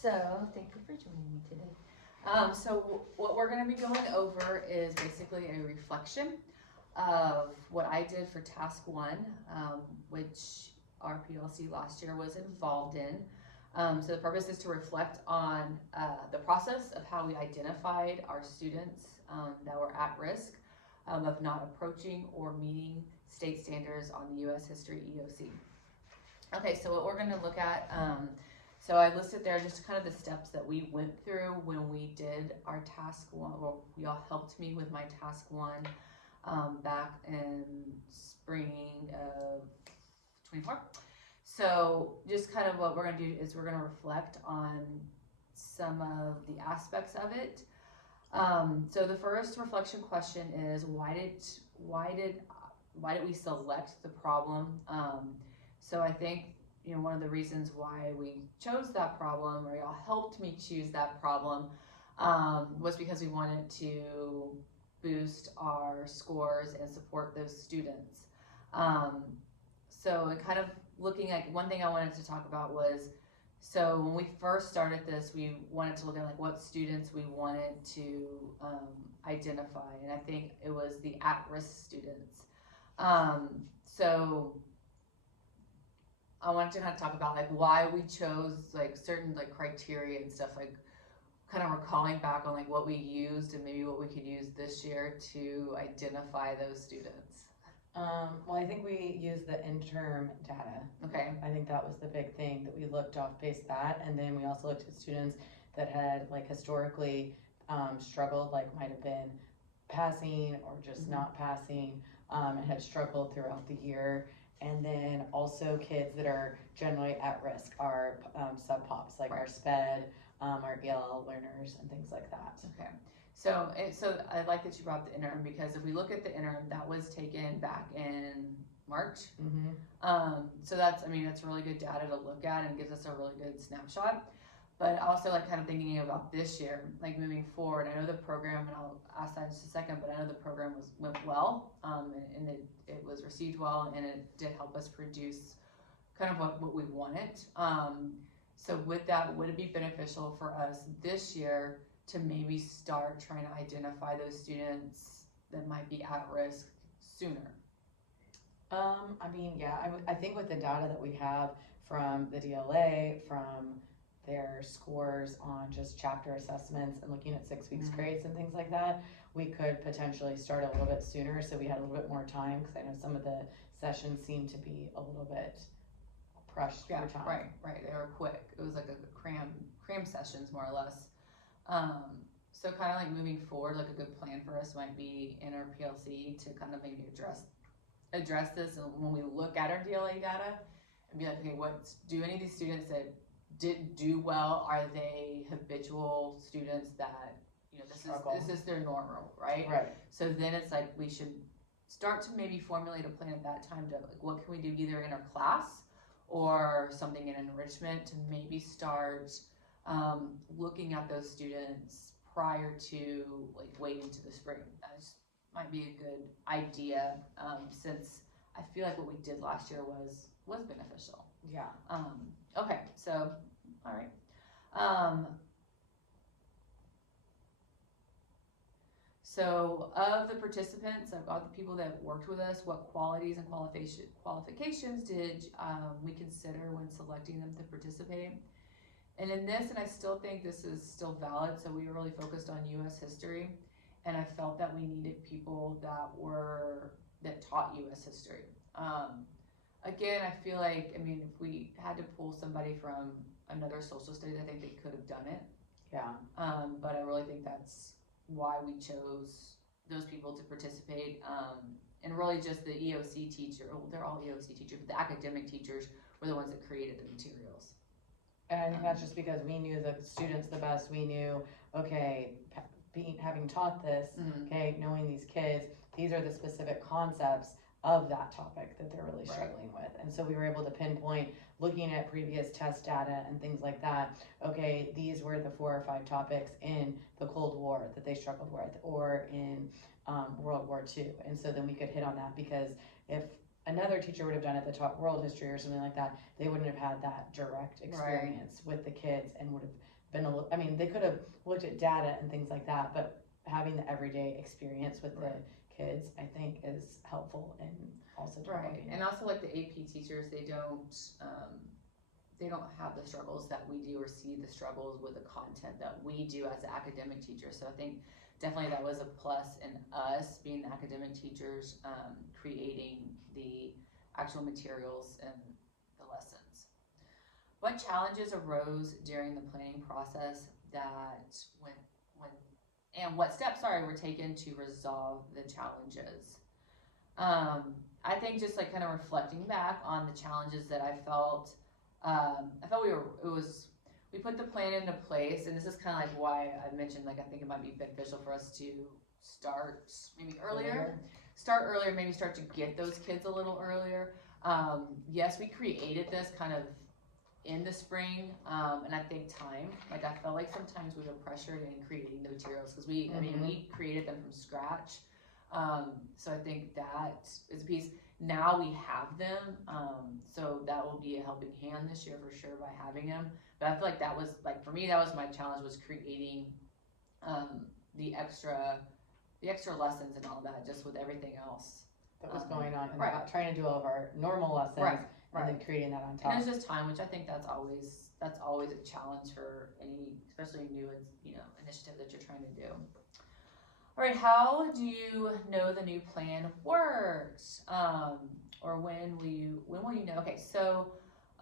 So, thank you for joining me today. So what we're going to be going over is basically a reflection of what I did for task one, which our PLC last year was involved in. So the purpose is to reflect on the process of how we identified our students that were at risk of not approaching or meeting state standards on the U.S. History EOC. Okay, so what we're going to look at, so I listed there just kind of the steps that we went through when we did our task one. Well, y'all helped me with my task one back in spring of 24. So just kind of what we're going to do is we're going to reflect on some of the aspects of it. So the first reflection question is why did we select the problem? So I think, you know, one of the reasons why we chose that problem, or y'all helped me choose that problem, was because we wanted to boost our scores and support those students. So kind of looking at, one thing I wanted to talk about was, so when we first started this, we wanted to look at like what students we wanted to identify, and I think it was the at-risk students. So I wanted to kind of talk about like why we chose like certain like criteria and stuff, like kind of recalling back on like what we used and maybe what we could use this year to identify those students. Well, I think we used the interim data. Okay. I think that was the big thing that we looked off based that, and then we also looked at students that had like historically struggled, like might have been passing or just not passing, and had struggled throughout the year. And then also kids that are generally at risk, our sub-pops, like our SPED, our ELL learners, and things like that. Okay. So I like that you brought the interim, because if we look at the interim, that was taken back in March. So that's really good data to look at and gives us a really good snapshot. But also like kind of thinking about this year, like moving forward, I know the program, and I'll ask that in just a second, but I know the program went well, and it was received well, and it did help us produce kind of what we wanted. So with that, would it be beneficial for us this year to maybe start trying to identify those students that might be at risk sooner? I think with the data that we have from the DLA, from their scores on just chapter assessments and looking at 6 weeks grades and things like that, we could potentially start a little bit sooner so we had a little bit more time, because I know some of the sessions seem to be a little bit crushed for time. Right, they were quick. It was like a cram sessions more or less. So kind of like moving forward, like a good plan for us might be in our PLC to kind of maybe address this, and when we look at our DLA data and be like, okay, do any of these students that didn't do well, are they habitual students that, you know, this is their normal, right? Right. So then it's like we should start to maybe formulate a plan at that time to like, what can we do either in our class or something in enrichment to maybe start looking at those students prior to like waiting to the spring. That just might be a good idea, since I feel like what we did last year was beneficial. Yeah. Okay, so all right. So of the participants, I've got the people that worked with us, what qualities and qualifications did we consider when selecting them to participate? And in this, and I still think this is still valid, so we really focused on U.S. history, and I felt that we needed people that taught U.S. history. Again, I feel like, I mean, if we had to pull somebody from another social studies, I think they could have done it. Yeah. But I really think that's why we chose those people to participate. And really just the EOC teacher, they're all EOC teachers, but the academic teachers were the ones that created the materials. And I think that's just because we knew the students the best. We knew, okay, having taught this, okay, knowing these kids, these are the specific concepts of that topic that they're really struggling with. And so we were able to pinpoint, looking at previous test data and things like that, okay, these were the 4 or 5 topics in the Cold War that they struggled with, or in World War II. And so then we could hit on that, because if another teacher would have done it, taught world history or something like that, they wouldn't have had that direct experience with the kids and would have I mean, they could have looked at data and things like that, but having the everyday experience with the kids, I think, is helpful in also developing. And also like the AP teachers, they don't have the struggles that we do or see the struggles with the content that we do as academic teachers. So I think definitely that was a plus in us being the academic teachers, creating the actual materials and the lessons. What challenges arose during the planning process that and what steps, were taken to resolve the challenges? I think just like kind of reflecting back on the challenges that I felt we put the plan into place, and this is kind of like why I mentioned, like, I think it might be beneficial for us to start maybe earlier, maybe start to get those kids a little earlier. Yes, we created this kind of in the spring, and I think like I felt like sometimes we were pressured in creating the materials, because we created them from scratch. So I think that is a piece. Now we have them, so that will be a helping hand this year for sure by having them. But I feel like that was, like, for me, that was my challenge, was creating the extra lessons and all that, just with everything else that was going on, and trying to do all of our normal lessons, and then creating that on top. And it was just time, which I think that's always a challenge for any, especially new, initiative that you're trying to do. All right, how do you know the new plan works? Or when will you know? Okay, so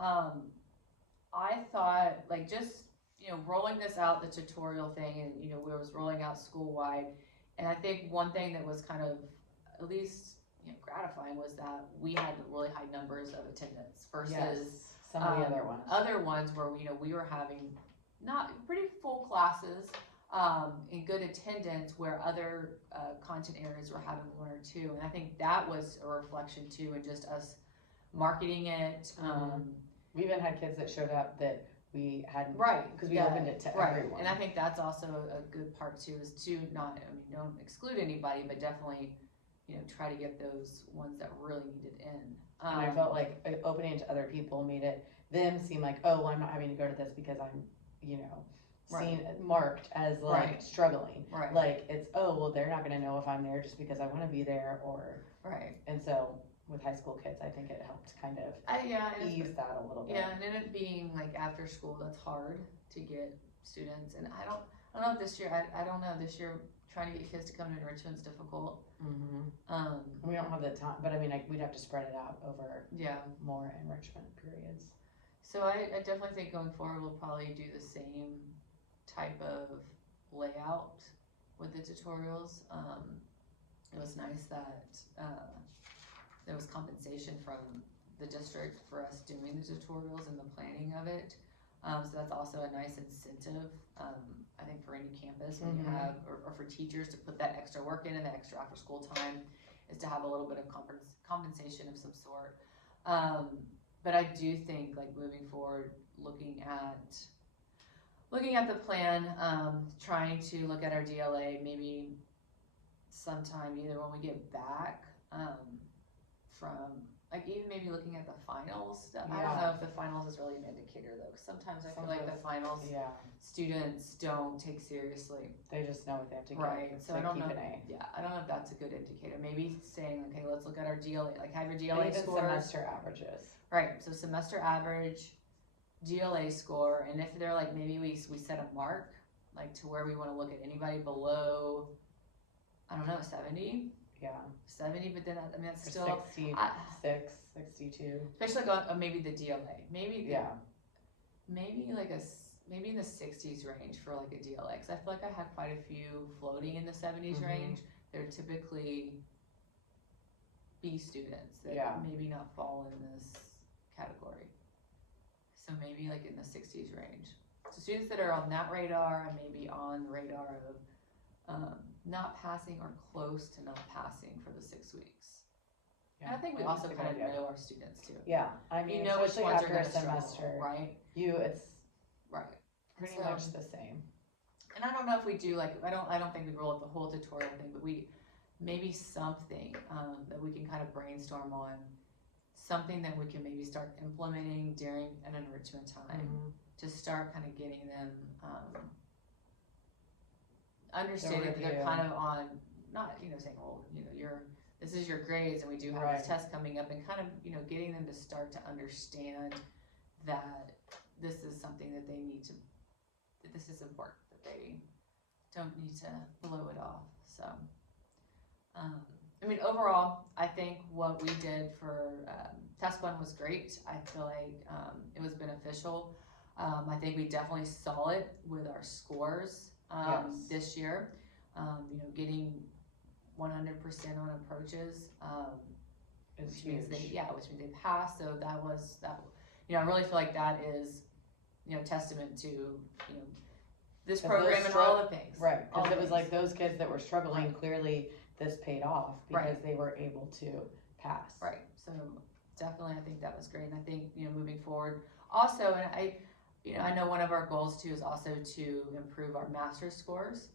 I thought, like, just, rolling this out, the tutorial thing, and, we was rolling out school-wide, and I think one thing that was kind of, at least, gratifying, was that we had really high numbers of attendance versus some of the other ones. Other ones where, we were having not pretty full classes, in good attendance, where other content areas were having one or two. And I think that was a reflection too, and just us marketing it. We even had kids that showed up that we hadn't, because we opened it to everyone. And I think that's also a good part too, is to don't exclude anybody, but definitely, try to get those ones that really needed in. And I felt like opening it to other people made them seem like, oh, well, I'm not having to go to this because I'm, seen marked as like struggling. Like, it's, oh, well, they're not going to know if I'm there just because I want to be there, or and so with high school kids, I think it helped kind of ease that a little bit. Yeah, and then it being like after school, that's hard to get students, and I don't know if this year, I don't know, this year trying to get kids to come to Richmond's difficult. We don't have the time, but I mean, we'd have to spread it out over more enrichment periods. So I definitely think going forward, we'll probably do the same type of layout with the tutorials. It was nice that there was compensation from the district for us doing the tutorials and the planning of it. So that's also a nice incentive, I think, for any campus when you have, or for teachers to put that extra work in and the extra after school time, is to have a little bit of compensation of some sort. But I do think, like, moving forward, looking at the plan, trying to look at our DLA maybe sometime, either when we get back from, like, even maybe looking at the finals stuff. I don't know if the finals is really an indicator, though, because sometimes I feel like the finals students don't take seriously. They just know what they have to get. So I don't know. I don't know if that's a good indicator. Maybe saying, okay, let's look at our GLA, like, have your GLA scores. Semester averages. So semester average, GLA score, and if they're like, maybe we set a mark, like, to where we want to look at anybody below, I don't know, 70. 70, but then that's still 66, 62. Especially like maybe the DLA, maybe like maybe in the 60s range for like a DLA, because I feel like I had quite a few floating in the 70s range. They're typically B students that maybe not fall in this category. So maybe like in the 60s range. So students that are on that radar, and maybe on the radar of not passing or close to not passing for the 6 weeks. And I think we also kind of know our students too. I mean, you know which ones are going to semester, struggle, right? It's pretty much the same. And I don't know if we do, like, I don't think we roll up the whole tutorial thing, but maybe something that we can kind of brainstorm on, something that we can maybe start implementing during an enrichment time to start kind of getting them understanding that they're kind of on, not, saying, well, this is your grades and we do have this test coming up, and kind of, getting them to start to understand that this is something that they need to, that this is important, that they don't need to blow it off. So, overall, I think what we did for Task 1 was great. I feel like it was beneficial. I think we definitely saw it with our scores this year. Getting 100% on approaches, It's which means huge. which means they passed. So that was that. I really feel like that is, testament to this program and all the things. Right, All because the it was things. like those kids that were struggling, clearly this paid off because they were able to pass. Right. So definitely, I think that was great, and I think moving forward, also, and I know one of our goals too is also to improve our master's scores.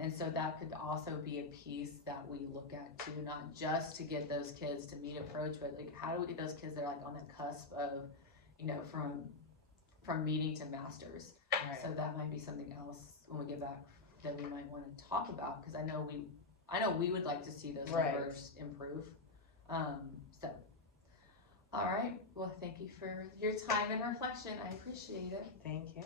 And so that could also be a piece that we look at too, not just to get those kids to meet approach, but like how do we get those kids that are like on the cusp of, from meeting to masters. Right. So that might be something else when we get back that we might want to talk about, because I know we would like to see those numbers improve. So, all right. Well, thank you for your time and reflection. I appreciate it. Thank you.